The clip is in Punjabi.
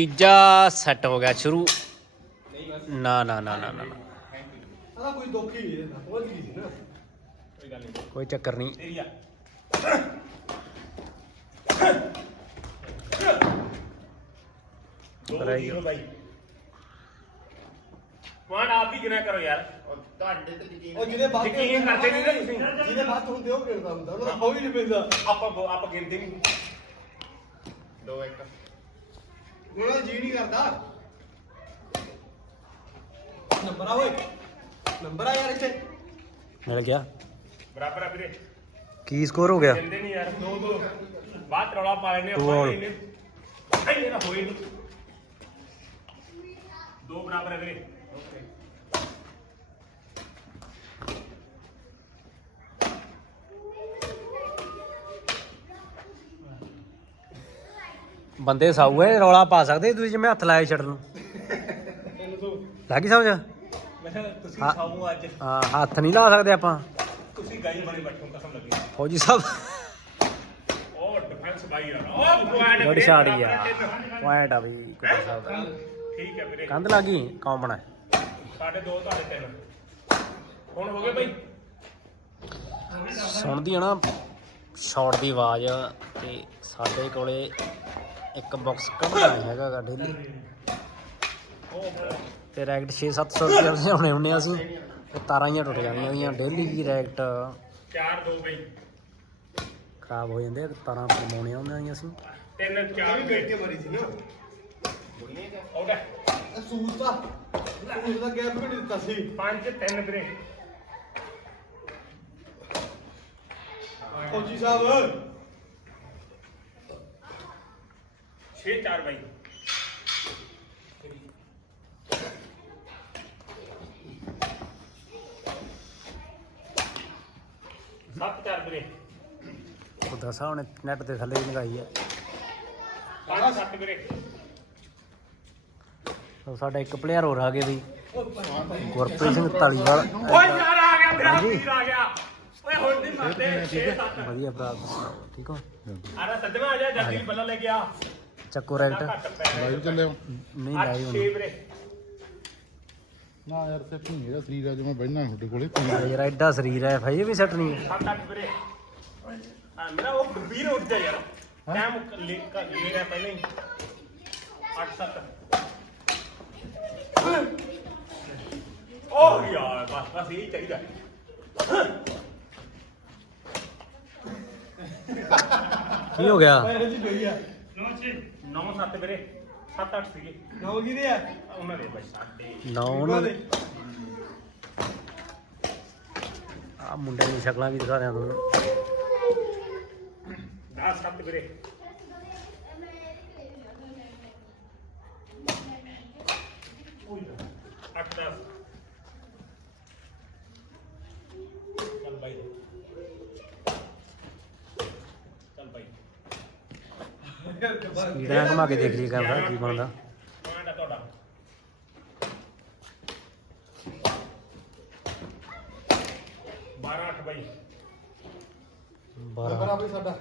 ਤੀਜਾ ਸੈੱਟ ਹੋ ਗਿਆ ਸ਼ੁਰੂ। ਨਾ ਨਾ ਨਾ ਨਾ ਨਾ ਕੋਈ ਦੁੱਖ ਹੀ ਨਹੀਂ ਇਹਦਾ ਪਹੁੰਚ ਗਈ ਸੀ ਨਾ। ਕੋਈ ਗੱਲ ਨਹੀਂ। ਕੋਈ ਚੱਕਰ ਨਹੀਂ ਤੇਰੀ ਆ ਆਪ ਹੀ ਗਿਣਾ ਕਰੋ ਯਾਰ। ਤੁਹਾਡੇ ਤੇ ਯਕੀਨ ਉਹ ਜਿਹਦੇ ਬਾਤ ਯਕੀਨ ਕਰਦੇ ਨਹੀਂ ਨਾ ਤੁਸੀਂ। ਜਿਹਦੇ ਬਾਤ ਹੁੰਦੇ ਉਹ ਕਿਹਦਾ ਹੁੰਦਾ ਉਹਨਾਂ ਦਾ ਹੋ ਹੀ ਨਹੀਂ ਪੈਂਦਾ ਆਪਾਂ ਬੋ- ਆਪਾਂ ਗਿਣਦੇ ਨਹੀਂ। ਦੋ ਇੱਕ। ਉਹਨਾਂ ਦਾ ਜੀ ਨਹੀਂ ਕਰਦਾ। ਨੰਬਰ ਆ ਓਏ। ਨੰਬਰ ਆ ਯਾਰ ਇੱਥੇ। ਮਿਲ ਗਿਆ। ਬਰਾਬਰ ਆ ਵੀਰੇ। ਕੀ ਸਕੋਰ ਹੋ ਗਿਆ? ਗਿਣਦੇ ਨਹੀਂ ਯਾਰ। ਦੋ ਦੋ। ਬਾਅਦ ਚ ਰੌਲਾ ਪਾ ਲੈਣੇ ਦੋ ਆਪਾਂ all। ਇਹਨੇ ਇਹ ਨਾ ਹੋਏ ਨਹੀਂ ਦੋ ਬਰਾਬਰ ਹੈ ਵੀਰੇ। ਓਕੇ। ਬੰਦੇ ਸਾਊ ਐ ਰੌਲਾ ਪਾ ਸਕਦੇ ਤੁਸੀਂ ਜਿਵੇਂ ਹੱਥ ਲਾਏ ਛੱਡ ਨੂੰ। ਲੱਗੀ ਸਮਝ? ਮੈਂ ਤੁਸੀਂ ਹਾਂ। ਖਾਓ ਅੱਜ। ਹਾਂ ਹੱਥ ਨਹੀਂ ਲਾ ਸਕਦੇ ਆਪਾਂ। ਤੁਸੀਂ ਗਾਈ ਬਣੇ ਬੈਠੋ ਕਸਮ ਲੱਗੀ। ਫੌਜੀ ਸਾਹਿਬ। ਉਹ ਡਿਫੈਂਸ ਬਾਈ ਆ ਉਹ ਪੁਆਇੰਟ ਸ਼ਾਟ ਹੀ ਆ। ਪੁਆਇੰਟ ਆ ਬਈ ਕੁੱਤਾ ਸਾਹਿਬ ਦਾ। ਠੀਕ ਹੈ ਵੀਰੇ। ਕੰਧ ਲੱਗੀ ਕੌਣ ਬਣਾ ਸਾਡੇ ਦੋ ਤੁਹਾਡੇ ਤਿੰਨ। ਹੁਣ ਹੋ ਗਏ ਬਾਈ। ਸੁਣਦੀ ਆ ਨਾ ਸ਼ਾਟ ਦੀ ਆਵਾਜ਼ ਤੇ ਸਾਡੇ ਕੋਲੇ ਇੱਕ ਬਾਕਸ ਕੱਢਦਾ ਨਹੀਂ ਹੈਗਾ ਗਾ ਡੇਲੀ ਤੇ ਰੈਕਟ 6-700 ਰੁਪਏ ਦੇ ਲਿਆਉਣੇ ਹੁੰਦੇ ਆ ਅਸੀਂ। ਤੇ ਤਾਰਾਂ ਹੀ ਟੁੱਟ ਜਾਂਦੀਆਂ ਉਹਦੀਆਂ ਡੇਲੀ ਦੀ ਰੈਕਟ ਚਾਰ ਦੋ ਬਾਈ। ਖਰਾਬ ਹੋ ਜਾਂਦੇ ਆ ਤੇ ਤਾਰਾਂ ਫਰਮਾਉਣੀਆਂ ਹੁੰਦੀਆਂ ਸੀ। ਅਸੀਂ ਤਿੰਨ ਚਾਰ ਵੀ ਬੈਠ ਕੇ ਮਰੀ ਸੀ ਨਾ ਆਊਟ ਹੈ। ਇਹ ਸੂਟ ਦਾ ਸੂਟ ਦਾ ਗੈਪ ਵੀ ਨਹੀਂ ਦਿੱਤਾ ਸੀ। ਪੰਜ ਤਿੰਨ ਵੀਰੇ। ਫੌਜੀ ਸਾਹਿਬ। 6 ਚਾਰ ਬਾਈ। ਸੱਤ ਚਾਰ ਵੀਰੇ। ਖੁਦਾ ਸਾਹਿਬ ਨੇ ਨੈਟ ਦੇ ਥੱਲੇ ਹੀ ਲਗਾਈ ਹੈ ਪੰਜ ਸੱਤ ਵੀਰੇ। ਤਾਂ ਸਾਡਾ ਇੱਕ ਪਲੇਅਰ ਹੋਰ ਆ ਗਿਆ ਬਈ। ਗੁਰਪ੍ਰੀਤ ਸਿੰਘ ਧਾਲੀਵਾਲ। ਓਏ ਯਾਰ ਆ ਗਿਆ ਮੇਰਾ ਵੀਰ ਆ ਗਿਆ। ਓਏ ਹੁਣ ਨਹੀਂ ਮਰਦੇ 6 7 ਵਧੀਆ ਭਰਾ ਤੁਸੀਂ ਸੁਣਾਓ, ਠੀਕ ਹੋ? ਆਰਾ ਸੱਜਣਾ ਆ ਜਾ ਜਲਦੀ ਬੱਲਾ ਲੈ ਕੇ ਆ। ਚੱਕੋ ਨਾ ਰੈਕਟ ਘੱਟ ਪੈ ਲਾਈਵ ਚੱਲੇ ਹੋ ਨਹੀਂ ਅੱਠ ਲਾਈ ਛੇ ਹੁਣ ਵੀਰੇ ਨਾ ਯਾਰ ਸਿਰਫ ਨਹੀਂ ਇਹਦਾ ਸਰੀਰ ਅੱਜ ਮੈਂ ਬੈਠਣਾ ਤੁਹਾਡੇ ਕੋਲੇ ਯਾਰ ਐਡਾ ਸਰੀਰ ਹੈ ਫਾਈ ਵੀ ਸੈੱਟ ਨਹੀਂ ਹੈ। ਸੱਤ ਅੱਠ ਵੀਰੇ ਹਾਂ ਮੇਰਾ ਉਹ ਵੀਰ ਉੱਠ ਜਾ ਯਾਰ ਟਾਈਮ ਲੇਟ ਲੇਟ ਹੈ ਪਹਿਲਾਂ ਹੀ 8 7 ਓਹ ਯਾਰ ਬਸ ਬਸ ਇਹ ਚਾਹੀਦਾ ਕੀ ਹੋ ਗਿਆ ਪੈਸੇ ਜੀ ਗਈ ਆ 9 6 9 7 ਵੀਰੇ 7 8 ਸੀਗੇ। ਨੌ ਕਿਹਦੇ ਆ? ਉਹਨਾਂ ਦੇ ਬਸ ਸਾਡੇ। ਨੌ ਉਹਨਾਂ ਦੇ ਆ ਮੁੰਡੇ ਦੀ ਸ਼ਕਲਾਂ ਵੀ ਦਿਖਾ ਦਿਆਂ ਤੁਹਾਨੂੰ। 10 7 ਵੀਰੇ। ਅੱਠ ਦਸ। ਚੱਲ ਬਾਈ ਚੱਲ ਬਾਈ ਸਪੀਡ ਨਾਲ ਘੁਮਾ ਕੇ ਦੇਖ ਲਈ ਕੈਮਰਾ ਕੀ ਬਣਦਾ। ਪੁਆਇੰਟ ਆ ਤੁਹਾਡਾ ਬਾਰਾਂ ਅੱਠ ਬਾਈ। 12 ਆ ਬਈ ਸਾਡਾ।